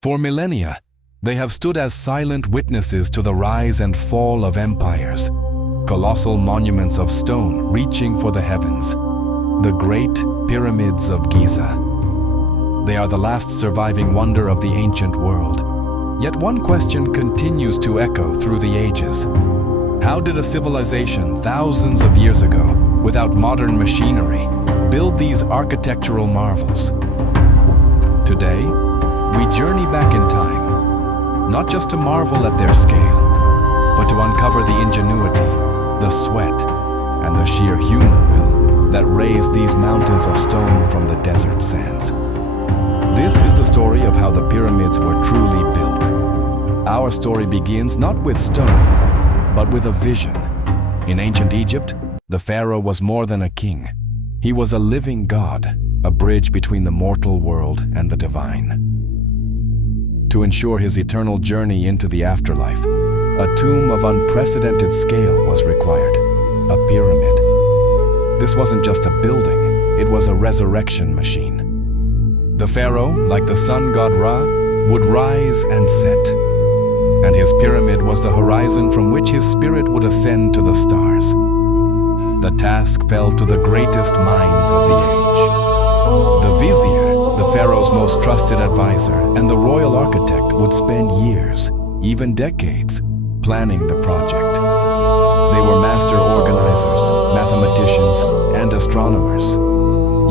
For millennia, they have stood as silent witnesses to the rise and fall of empires, colossal monuments of stone reaching for the heavens, the great pyramids of Giza. They are the last surviving wonder of the ancient world. Yet one question continues to echo through the ages. How did a civilization thousands of years ago, without modern machinery, build these architectural marvels? Today, we journey back in time, not just to marvel at their scale, but to uncover the ingenuity, the sweat, and the sheer human will that raised these mountains of stone from the desert sands. This is the story of how the pyramids were truly built. Our story begins not with stone, but with a vision. In ancient Egypt, the Pharaoh was more than a king. He was a living god, a bridge between the mortal world and the divine. To ensure his eternal journey into the afterlife, a tomb of unprecedented scale was required, a pyramid. This wasn't just a building, it was a resurrection machine. The Pharaoh, like the sun god Ra, would rise and set, and his pyramid was the horizon from which his spirit would ascend to the stars. The task fell to the greatest minds of the age. The vizier, the Pharaoh's most trusted advisor, and the royal architect would spend years, even decades, planning the project. They were master organizers, mathematicians, and astronomers.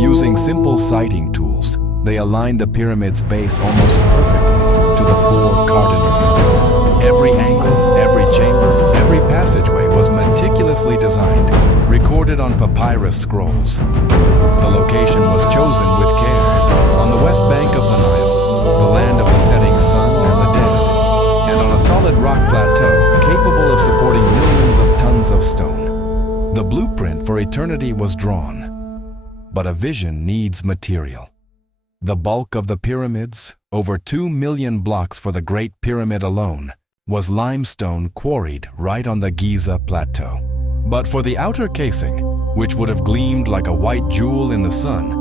Using simple sighting tools, they aligned the pyramid's base almost perfectly to the four cardinal points. Every angle, every chamber, every passageway was meticulously designed, recorded on papyrus scrolls. The location was chosen with care, on the west bank of the Nile, the land of the setting sun and the dead, and on a solid rock plateau capable of supporting millions of tons of stone. The blueprint for eternity was drawn, but a vision needs material. The bulk of the pyramids, over 2 million blocks for the Great Pyramid alone, was limestone quarried right on the Giza Plateau. But for the outer casing, which would have gleamed like a white jewel in the sun,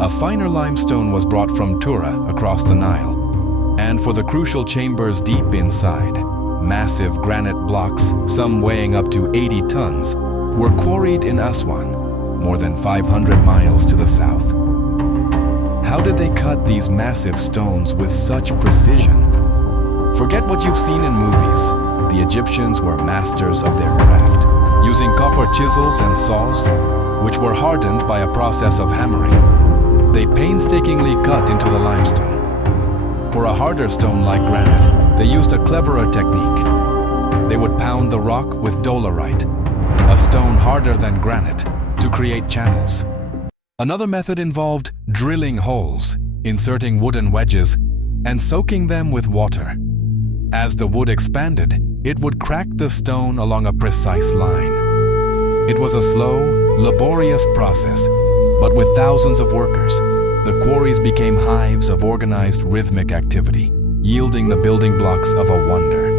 a finer limestone was brought from Tura across the Nile. And for the crucial chambers deep inside, massive granite blocks, some weighing up to 80 tons, were quarried in Aswan, more than 500 miles to the south. How did they cut these massive stones with such precision? Forget what you've seen in movies. The Egyptians were masters of their craft, using copper chisels and saws, which were hardened by a process of hammering. They painstakingly cut into the limestone. For a harder stone like granite, they used a cleverer technique. They would pound the rock with dolerite, a stone harder than granite, to create channels. Another method involved drilling holes, inserting wooden wedges, and soaking them with water. As the wood expanded, it would crack the stone along a precise line. It was a slow, laborious process, but with thousands of workers, the quarries became hives of organized rhythmic activity, yielding the building blocks of a wonder.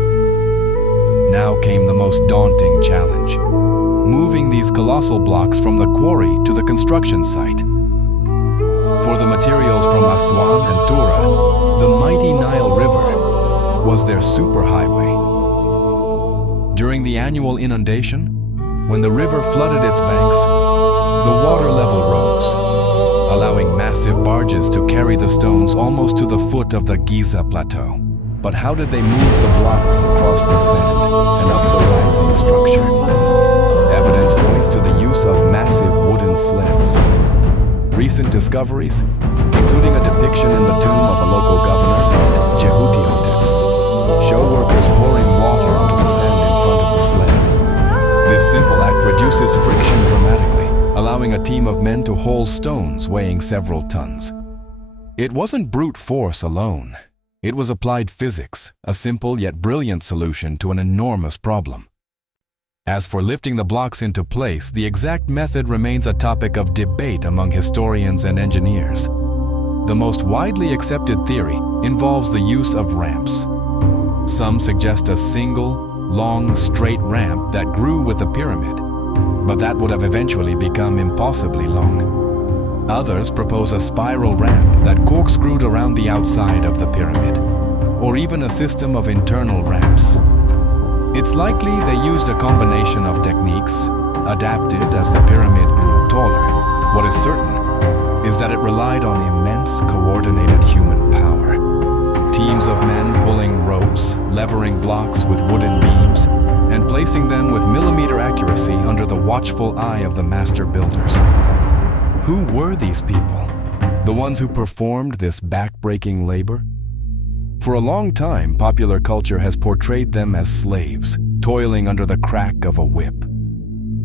Now came the most daunting challenge: moving these colossal blocks from the quarry to the construction site. For the materials from Aswan and Tura, the mighty Nile River was their superhighway. During the annual inundation, when the river flooded its banks, the water level rose, allowing massive barges to carry the stones almost to the foot of the Giza Plateau. But how did they move the blocks across the sand and up the rising structure? Evidence points to the use of massive wooden sleds. Recent discoveries, including a depiction in the tomb of a local governor named Jehuti-Hotep, show workers pouring water onto the sand in front of the sled. This simple act reduces friction dramatically, allowing a team of men to haul stones weighing several tons. It wasn't brute force alone. It was applied physics, a simple yet brilliant solution to an enormous problem. As for lifting the blocks into place, the exact method remains a topic of debate among historians and engineers. The most widely accepted theory involves the use of ramps. Some suggest a single, long, straight ramp that grew with the pyramid, but that would have eventually become impossibly long. Others propose a spiral ramp that corkscrewed around the outside of the pyramid. or even a system of internal ramps. It's likely they used a combination of techniques, adapted as the pyramid grew taller. What is certain is that it relied on immense coordinated human power. Teams of men pulling ropes, levering blocks with wooden beams, and placing them with millimeter accuracy under the watchful eye of the master builders. Who were these people? The ones who performed this back-breaking labor? For a long time, popular culture has portrayed them as slaves, toiling under the crack of a whip.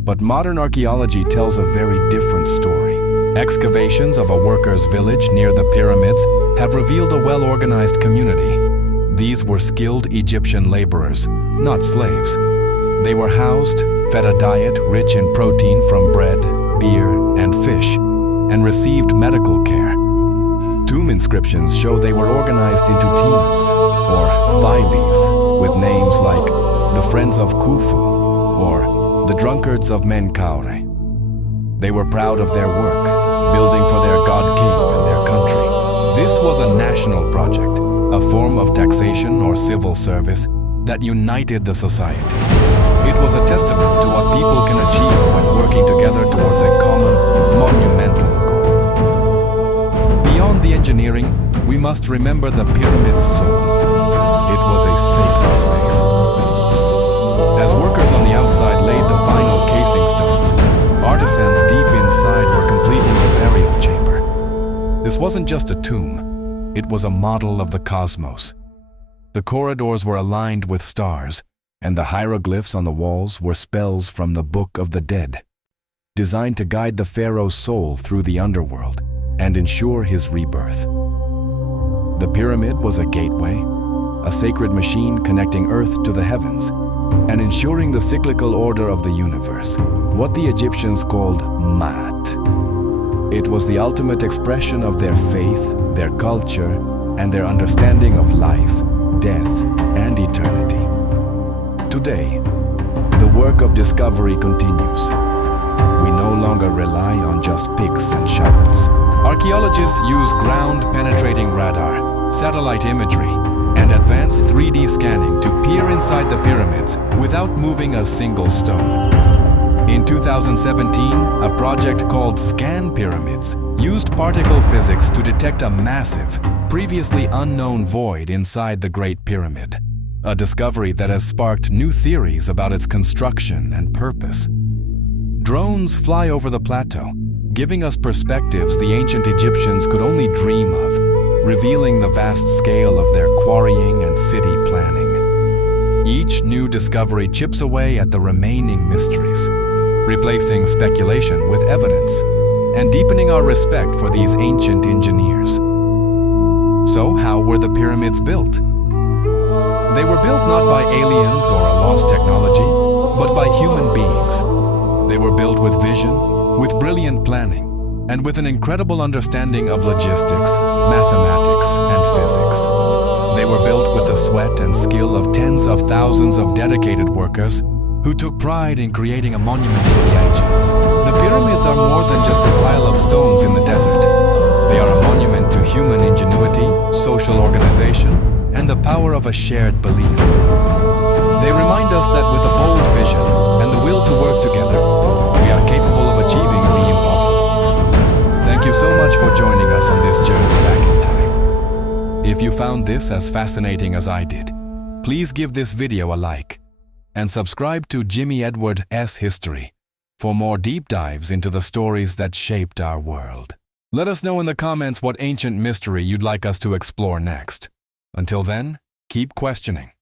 But modern archaeology tells a very different story. Excavations of a workers' village near the pyramids have revealed a well-organized community. These were skilled Egyptian laborers, not slaves. They were housed, fed a diet rich in protein from bread, beer, and fish, and received medical care. Tomb inscriptions show they were organized into teams, or phyles, with names like the Friends of Khufu or the Drunkards of Menkaure. They were proud of their work, building for their god king and their country. This was a national project, a form of taxation or civil service that united the society. It was a testament to what people can achieve when working together towards a common, monumental goal. Beyond the engineering, we must remember the pyramid's soul. It was a sacred space. As workers on the outside laid the final casing stones, artisans deep inside were completing the burial chamber. This wasn't just a tomb, it was a model of the cosmos. The corridors were aligned with stars, and the hieroglyphs on the walls were spells from the Book of the Dead, designed to guide the pharaoh's soul through the underworld and ensure his rebirth. The pyramid was a gateway, a sacred machine connecting earth to the heavens, and ensuring the cyclical order of the universe, what the Egyptians called Maat. It was the ultimate expression of their faith, their culture, and their understanding of life, death, and eternity. Today, the work of discovery continues. We no longer rely on just picks and shovels. Archaeologists use ground-penetrating radar, satellite imagery, and advanced 3D scanning to peer inside the pyramids without moving a single stone. In 2017, a project called Scan Pyramids used particle physics to detect a massive, previously unknown void inside the Great Pyramid, a discovery that has sparked new theories about its construction and purpose. Drones fly over the plateau, giving us perspectives the ancient Egyptians could only dream of, revealing the vast scale of their quarrying and city planning. Each new discovery chips away at the remaining mysteries, replacing speculation with evidence, and deepening our respect for these ancient engineers. So, how were the pyramids built? They were built not by aliens or a lost technology, but by human beings. They were built with vision, with brilliant planning, and with an incredible understanding of logistics, mathematics, and physics. They were built with the sweat and skill of tens of thousands of dedicated workers who took pride in creating a monument for the ages. The pyramids are more than just a pile of stones in the desert. They are a monument to human ingenuity, social organization, and the power of a shared belief. They remind us that with a bold vision and the will to work together, we are capable of achieving the impossible. Thank you so much for joining us on this journey back in time. If you found this as fascinating as I did, please give this video a like and subscribe to Jimmy Edward S. History for more deep dives into the stories that shaped our world. Let us know in the comments what ancient mystery you'd like us to explore next. Until then, keep questioning.